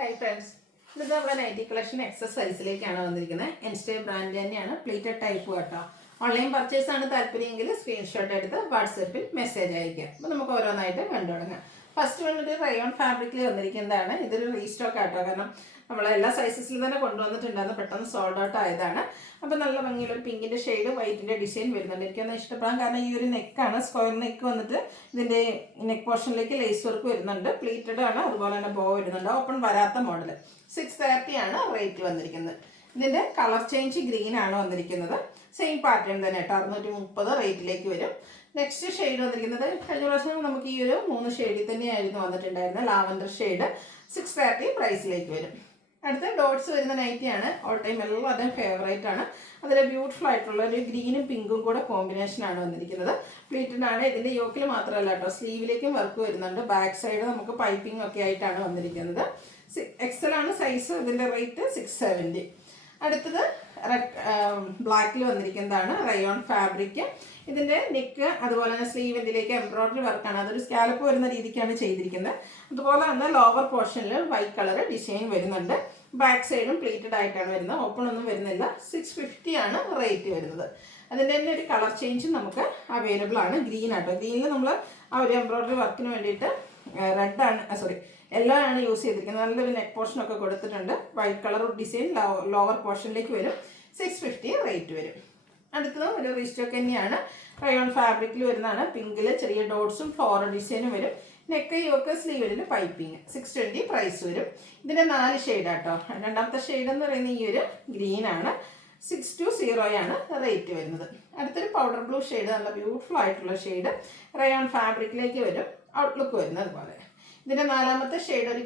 Hi friends, ഇത് നമ്മുടെ nightie collection excess സൈസിലേക്കാണ് വന്നിരിക്കുന്നത്. എൻസ്റ്റേ ബ്രാൻഡ് തന്നെയാണ്, പ്ലീറ്റഡ് ടൈപ്പ് കേട്ടോ. ഓൺലൈൻ പർച്ചേസ് ആണ് താല്പര്യമെങ്കിൽ സ്ക്രീൻഷോട്ട് എടുത്ത് വാട്സപ്പിൽ മെസ്സേജ് അയക്കുക. അപ്പോൾ നമുക്ക് ഓരോന്നായിട്ട് കണ്ടു തുടങ്ങാം. ഫസ്റ്റ് വന്നിട്ട് റയോൺ ഫാബ്രിക്കിൽ വന്നിരിക്കുന്നതാണ്. ഇതൊരു റീസ്റ്റോക്ക് ആട്ടോ, കാരണം നമ്മൾ എല്ലാ സൈസസിലും തന്നെ കൊണ്ടുവന്നിട്ടുണ്ടായിരുന്നു, പെട്ടെന്ന് സോൾഡ് ഔട്ട് ആയതാണ്. അപ്പോൾ നല്ല ഭംഗിയുള്ളൊരു പിങ്കിൻ്റെ ഷെയ്ഡ് വൈറ്റിൻ്റെ ഡിസൈൻ വരുന്നുണ്ട്. എനിക്കൊന്ന് ഇഷ്ടപ്പെടാൻ കാരണം ഈ ഒരു നെക്കാണ്, സ്ക്വയർ നെക്ക് വന്നിട്ട് ഇതിൻ്റെ നെക്ക് പോർഷനിലേക്ക് ലേസ് വർക്ക് വരുന്നുണ്ട്. പ്ലീറ്റഡ് ആണ്, അതുപോലെ തന്നെ ബോ വരുന്നുണ്ട്. ഓപ്പൺ വരാത്ത മോഡൽ. 630 ആണ് റേറ്റ് വന്നിരിക്കുന്നത്. ഇതിൻ്റെ കളർ ചേഞ്ച് ഗ്രീൻ ആണ് വന്നിരിക്കുന്നത്. സെയിം പാറ്റേൺ തന്നെ കേട്ടോ, 630 റേറ്റിലേക്ക് വരും. നെക്സ്റ്റ് ഷെയ്ഡ് വന്നിരിക്കുന്നത് കഴിഞ്ഞ പ്രാവശ്യം നമുക്ക് ഈ ഒരു 3 ഷെയ്ഡിൽ തന്നെയായിരുന്നു വന്നിട്ടുണ്ടായിരുന്നത്. ലാവൻഡർ ഷെയ്ഡ് 630 പ്രൈസിലേക്ക് വരും. അടുത്ത ഡോട്ട്സ് വരുന്ന നൈറ്റിയാണ്. ഓൾ ടൈം എല്ലാവരുടെയും ഫേവറേറ്റ് ആണ്. അതിൽ ബ്യൂട്ടിഫുൾ ആയിട്ടുള്ള ഒരു ഗ്രീനും പിങ്കും കൂടെ കോമ്പിനേഷനാണ് വന്നിരിക്കുന്നത്. പ്ലീറ്റഡ് ആണ്. ഇതിൻ്റെ യോക്കിൽ മാത്രമല്ല കേട്ടോ, സ്ലീവിലേക്കും വർക്ക് വരുന്നുണ്ട്. ബാക്ക് സൈഡ് നമുക്ക് പൈപ്പിംഗ് ഒക്കെ ആയിട്ടാണ് വന്നിരിക്കുന്നത്. XL ആണ് സൈസ്. ഇതിൻ്റെ റേറ്റ് 670. അടുത്തത് ബ്ലാക്കിൽ വന്നിരിക്കുന്നതാണ് റയോൺ ഫാബ്രിക്. ഇതിൻ്റെ നെക്ക് അതുപോലെ തന്നെ സ്ലീവിൻ്റിലേക്ക് എംബ്രോയ്ഡറി വർക്കാണ്. അതൊരു സ്കാലപ്പ് വരുന്ന രീതിക്കാണ് ചെയ്തിരിക്കുന്നത്. അതുപോലെ തന്നെ ലോവർ പോർഷനിൽ വൈറ്റ് കളർ ഡിസൈൻ വരുന്നുണ്ട്. ബാക്ക് സൈഡും പ്ലീറ്റഡ് ആയിട്ടാണ് വരുന്നത്. ഓപ്പൺ ഒന്നും വരുന്നില്ല. 650 ആണ് റേറ്റ് വരുന്നത്. അതിൻ്റെ തന്നെ ഒരു കളർ ചേഞ്ചും നമുക്ക് അവൈലബിൾ ആണ്. ഗ്രീൻ ആട്ടോ. ഗ്രീനിൽ നമ്മൾ ആ ഒരു എംബ്രോയ്ഡറി വർക്കിന് വേണ്ടിയിട്ട് യെല്ലോ ആണ് യൂസ് ചെയ്തിരിക്കുന്നത്. നല്ലൊരു നെക്ക് പോർഷനൊക്കെ കൊടുത്തിട്ടുണ്ട്. വൈറ്റ് കളർ ഡിസൈൻ ലോവർ പോർഷനിലേക്ക് വരും. 650 റേറ്റ് വരും. അടുത്തത് ഒരു റീസ്റ്റോക്ക് തന്നെയാണ്. റയോൺ ഫാബ്രിക്കിൽ വരുന്നതാണ്. പിങ്കിൽ ചെറിയ ഡോട്ട്സും ഫ്ലോറൽ ഡിസൈനും വരും. നെക്ക് യോക്ക് സ്ലീവിൽ പൈപ്പിങ്. 620 പ്രൈസ് വരും. ഇതിൻ്റെ 4 ഷെയ്ഡ് ആട്ടോ. രണ്ടാമത്തെ ഷെയ്ഡ് എന്ന് പറയുന്നത് ഈ ഒരു ഗ്രീൻ ആണ്. 620 ആണ് റേറ്റ് വരുന്നത്. അടുത്തൊരു പൗഡർ ബ്ലൂ ഷെയ്ഡ്, നല്ല ബ്യൂട്ടിഫുൾ ആയിട്ടുള്ള ഷെയ്ഡ് റയോൺ ഫാബ്രിക്കിലേക്ക് വരും. ഔട്ട്ലുക്ക് വരുന്നത് അതുപോലെ. ഇതിൻ്റെ 4ാമത്തെ ഷെയ്ഡ് ഒരു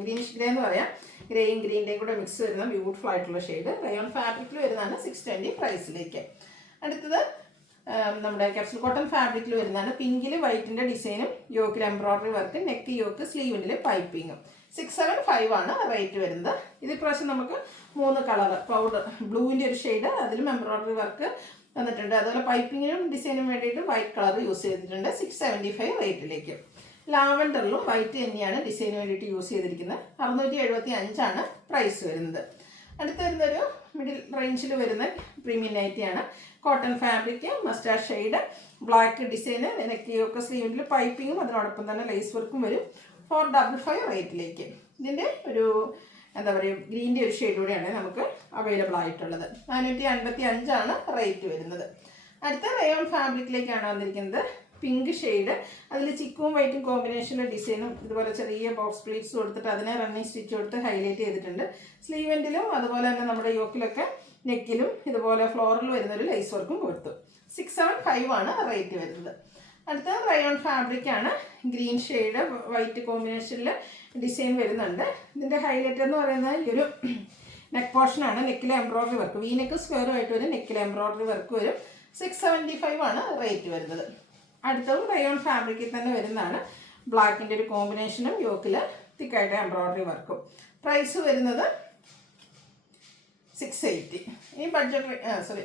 ഗ്രീനിഷ് ഗ്രേ എന്ന് പറയാം. ഗ്രേയും ഗ്രീൻ്റെയും കൂടെ മിക്സ് വരുന്ന ബ്യൂട്ടിഫുൾ ആയിട്ടുള്ള ഷെയ്ഡ് റയോൺ ഫാബ്രിക്കിൽ വരുന്നതാണ്. 620 പ്രൈസിലേക്ക്. അടുത്തത് നമ്മുടെ ക്യാപ്സൂൾ കോട്ടൺ ഫാബ്രിക്കിൽ വരുന്നതാണ്. പിങ്കിൽ വൈറ്റിൻ്റെ ഡിസൈനും യോക്കിൽ എംബ്രോയ്ഡറി വർക്ക്, നെക്ക് യോക്ക് സ്ലീവിൻ്റെ പൈപ്പിങ്ങും. 675 ആണ് റേറ്റ് വരുന്നത്. ഇത് പ്രാവശ്യം നമുക്ക് 3 കളർ, പൗഡർ ബ്ലൂവിൻ്റെ ഒരു ഷെയ്ഡ്, അതിലും എംബ്രോയ്ഡറി വർക്ക് വന്നിട്ടുണ്ട്. അതുപോലെ പൈപ്പിങ്ങിനും ഡിസൈനും വേണ്ടിയിട്ട് വൈറ്റ് കളർ യൂസ് ചെയ്തിട്ടുണ്ട്. 675 റേറ്റിലേക്ക്. ലാവൻഡറിലും വൈറ്റ് തന്നെയാണ് ഡിസൈന് വേണ്ടിയിട്ട് യൂസ് ചെയ്തിരിക്കുന്നത്. 675 ആണ് പ്രൈസ് വരുന്നത്. അടുത്ത വരുന്നൊരു മിഡിൽ റേഞ്ചിൽ വരുന്ന പ്രീമിയം നൈറ്റിയാണ്. Cotton fabric, mustard shade, black design, നെക്കിയൊക്കെ സ്ലീവിൽ പൈപ്പിങ്ങും അതിനോടൊപ്പം തന്നെ ലേസ് വർക്കും വരും. 455 റേറ്റിലേക്ക്. ഇതിൻ്റെ ഒരു എന്താ പറയുക, ഗ്രീൻ്റെ ഒരു ഷെയ്ഡ് കൂടെയാണ് നമുക്ക് അവൈലബിൾ ആയിട്ടുള്ളത്. 455 ആണ് റേറ്റ് വരുന്നത്. അടുത്ത റയോൺ ഫാബ്രിക്കിലേക്കാണ് വന്നിരിക്കുന്നത്. പിങ്ക് ഷെയ്ഡ്, അതിൽ ചിക്കും വൈറ്റും കോമ്പിനേഷനിലെ ഡിസൈനും ഇതുപോലെ ചെറിയ ബോക്സ് പ്ലീറ്റ്സ് കൊടുത്തിട്ട് അതിനെ റണ്ണിങ് സ്റ്റിച്ച് കൊടുത്ത് ഹൈലൈറ്റ് ചെയ്തിട്ടുണ്ട്. സ്ലീവെൻറ്റിലും അതുപോലെ തന്നെ നമ്മുടെ യോക്കിലൊക്കെ നെക്കിലും ഇതുപോലെ ഫ്ലോറിൽ വരുന്നൊരു ലേസ് വർക്കും കൊടുത്തു. 675 ആണ് റേറ്റ് വരുന്നത്. അടുത്ത റയോൺ ഫാബ്രിക്കാണ്. ഗ്രീൻ ഷെയ്ഡ് വൈറ്റ് കോമ്പിനേഷനിൽ ഡിസൈൻ വരുന്നുണ്ട്. ഇതിൻ്റെ ഹൈലൈറ്റ് എന്ന് പറയുന്നത് ഈ ഒരു നെക്ക് പോർഷനാണ്. നെക്കിലെ എംബ്രോയ്ഡറി വർക്ക്, വീനെക്ക് സ്ക്വയറുമായിട്ട് വരും. നെക്കിലെ എംബ്രോയ്ഡറി വർക്ക് വരും. 675 ആണ് റേറ്റ് വരുന്നത്. അടുത്തത് റയോൺ ഫാബ്രിക്കിൽ തന്നെ വരുന്നതാണ്. ബ്ലാക്കിൻ്റെ ഒരു കോമ്പിനേഷനും യോക്കിൽ തിക്കായിട്ട് എംബ്രോയ്ഡറി വർക്കും. പ്രൈസ് വരുന്നത് 680. ഈ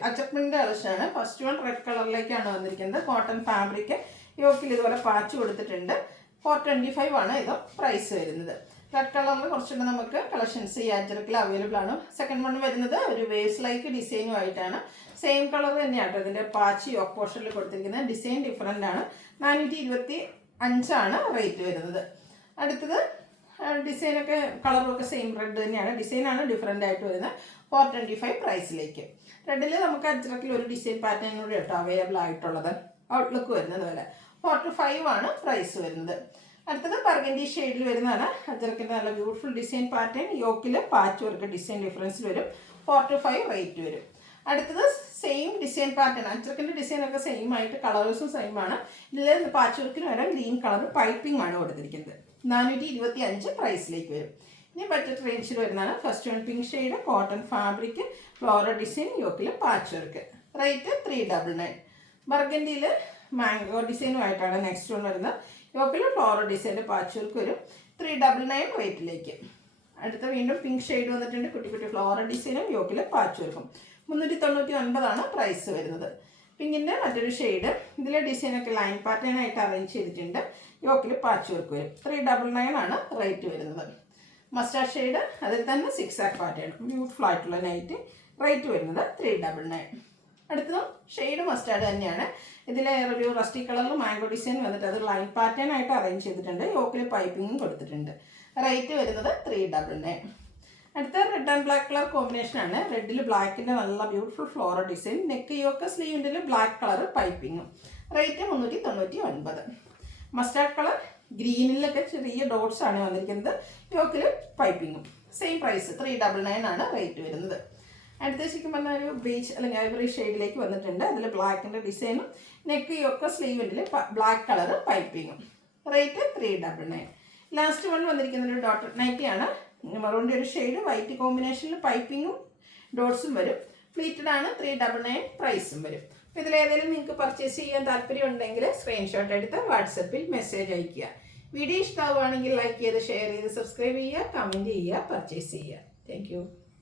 അച്ചപ്മെൻ്റ് കളക്ഷനാണ്. ഫസ്റ്റ് വൺ റെഡ് കളറിലേക്കാണ് വന്നിരിക്കുന്നത്. കോട്ടൺ ഫാബ്രിക്, യോക്കിൽ ഇതുപോലെ പാച്ച് കൊടുത്തിട്ടുണ്ട്. 425 ആണ് ഇത് പ്രൈസ് വരുന്നത്. റെഡ് കളറിൽ കുറച്ചുകൂടെ നമുക്ക് കളക്ഷൻസ് ഈ അജറക്കിൽ അവൈലബിൾ ആണ്. സെക്കൻഡ് വൺ വരുന്നത് ഒരു വേസ് ലൈക്ക് ഡിസൈനുമായിട്ടാണ്. സെയിം കളർ തന്നെയാണ് ഇതിൻ്റെ പാച്ച് യോക്ക് പോർഷനിൽ കൊടുത്തിരിക്കുന്നത്. ഡിസൈൻ ഡിഫറൻ്റ് ആണ്. 425 ആണ് റേറ്റ് വരുന്നത്. അടുത്തത് ഡിസൈനൊക്കെ കളറൊക്കെ സെയിം റെഡ് തന്നെയാണ്. ഡിസൈനാണ് ഡിഫറൻ്റ് ആയിട്ട് വരുന്നത്. 425 പ്രൈസിലേക്ക്. റെഡിൽ നമുക്ക് അജറക്കിൽ ഒരു ഡിസൈൻ പാറ്റേൺ കൂടി കേട്ടോ അവൈലബിൾ ആയിട്ടുള്ളത്. ഔട്ട്ലുക്ക് വരുന്നത് പോലെ. 425 ആണ് പ്രൈസ് വരുന്നത്. അടുത്തത് ബർഗൻഡി ഷെയ്ഡിൽ വരുന്നതാണ്. അജറക്കിൻ്റെ നല്ല ബ്യൂട്ടിഫുൾ ഡിസൈൻ പാറ്റേൺ, യോക്കിൽ പാച്ച് വർക്ക് ഡിസൈൻ ഡിഫറൻസിൽ വരും. 425 റേറ്റ് വരും. അടുത്തത് സെയിം ഡിസൈൻ പാറ്റേൺ, അജറക്കിൻ്റെ ഡിസൈനൊക്കെ സെയിം ആയിട്ട് കളേഴ്സും സെയിം ആണ്. ഇതിൽ പാച്ച് വർക്കിന് വരാൻ ഗ്രീൻ കളർ പൈപ്പിംഗ് ആണ് കൊടുത്തിരിക്കുന്നത്. 425 പ്രൈസിലേക്ക് വരും. ഇനി ബഡ്ജറ്റ് റേഞ്ചിൽ വരുന്നതാണ്. First one pink shade, cotton fabric, floral design, യോക്കിൽ പാച്ച് വർക്ക്. റേറ്റ് 399. ബർഗൻഡിയിൽ മാംഗോ ഡിസൈനുമായിട്ടാണ് നെക്സ്റ്റ് വൺ വരുന്നത്. യോക്കിൽ ഫ്ലോറൽ ഡിസൈൻ്റെ പാച്ച് വർക്ക് വരും. 399 റേറ്റിലേക്ക്. അടുത്ത വീണ്ടും പിങ്ക് ഷെയ്ഡ് വന്നിട്ടുണ്ട്. കുട്ടി കുട്ടി ഫ്ലോറൽ ഡിസൈനും യോക്കിൽ പാച്ച് വർക്കും. 399 ആണ് പ്രൈസ് വരുന്നത്. പിങ്കിൻ്റെ മറ്റൊരു ഷെയ്ഡ്, ഇതിലെ ഡിസൈനൊക്കെ ലൈൻ പാറ്റേൺ ആയിട്ട് അറേഞ്ച് ചെയ്തിട്ടുണ്ട്. യോക്കിൽ പാച്ച് വർക്ക് വരും. 399 ആണ് റേറ്റ് വരുന്നത്. മസ്റ്റാർഡ് ഷെയ്ഡ് അതിൽ തന്നെ 6 ആക്ക് പാറ്റേൺ ബ്യൂട്ടിഫുൾ ആയിട്ടുള്ള നൈറ്റ്. റേറ്റ് വരുന്നത് 399. അടുത്തതും ഷെയ്ഡ് മസ്റ്റാർഡ് തന്നെയാണ്. ഇതിൽ ഒരു റസ്റ്റി കളറിൽ മാംഗോ ഡിസൈൻ വന്നിട്ട് അത് ലൈൻ പാറ്റേൺ ആയിട്ട് അറേഞ്ച് ചെയ്തിട്ടുണ്ട്. യോക്കിൽ പൈപ്പിങ്ങും കൊടുത്തിട്ടുണ്ട്. റേറ്റ് വരുന്നത് 399. അടുത്ത റെഡ് ആൻഡ് ബ്ലാക്ക് കളർ കോമ്പിനേഷനാണ്. റെഡിൽ ബ്ലാക്കിൻ്റെ നല്ല beautiful floral design. Neck yoke സ്ലീവിൻ്റെ ബ്ലാക്ക് കളർ പൈപ്പിങ്ങും. റേറ്റ് 399. മസ്റ്റാർഡ് കളർ ഗ്രീനിലൊക്കെ ചെറിയ ഡോട്ട്സ് ആണ് വന്നിരിക്കുന്നത്. യോക്കിൽ പൈപ്പിങ്ങും. സെയിം പ്രൈസ് 399 ആണ് റേറ്റ് വരുന്നത്. അടുത്ത ശരിക്കും പറഞ്ഞാൽ ഒരു ബീച്ച് അല്ലെങ്കിൽ ഐവറി ഷെയ്ഡിലേക്ക് വന്നിട്ടുണ്ട്. അതിൽ ബ്ലാക്കിൻ്റെ ഡിസൈനും നെക്ക് യോക്ക് സ്ലീവിൻ്റെ ബ്ലാക്ക് കളർ പൈപ്പിങ്ങും. റേറ്റ് 399. ലാസ്റ്റ് വൺ വന്നിരിക്കുന്ന ഒരു ഡോട്ടർ നൈറ്റിയാണ്. മറൂണിൻ്റെ ഒരു ഷെയ്ഡ് വൈറ്റ് കോമ്പിനേഷനിൽ പൈപ്പിങ്ങും ഡോട്ട്സും വരും. ഫ്ലീറ്റഡ് ആണ്. 399 പ്രൈസും വരും. അപ്പോൾ ഇതിലേതെങ്കിലും നിങ്ങൾക്ക് പർച്ചേസ് ചെയ്യാൻ താല്പര്യം ഉണ്ടെങ്കിൽ സ്ക്രീൻഷോട്ട് എടുത്ത് വാട്സപ്പിൽ മെസ്സേജ് അയയ്ക്കുക. വീഡിയോ ഇഷ്ടമാവുകയാണെങ്കിൽ ലൈക്ക് ചെയ്ത് ഷെയർ ചെയ്ത് സബ്സ്ക്രൈബ് ചെയ്യുക, കമൻറ്റ് ചെയ്യുക, പർച്ചേസ് ചെയ്യുക. താങ്ക്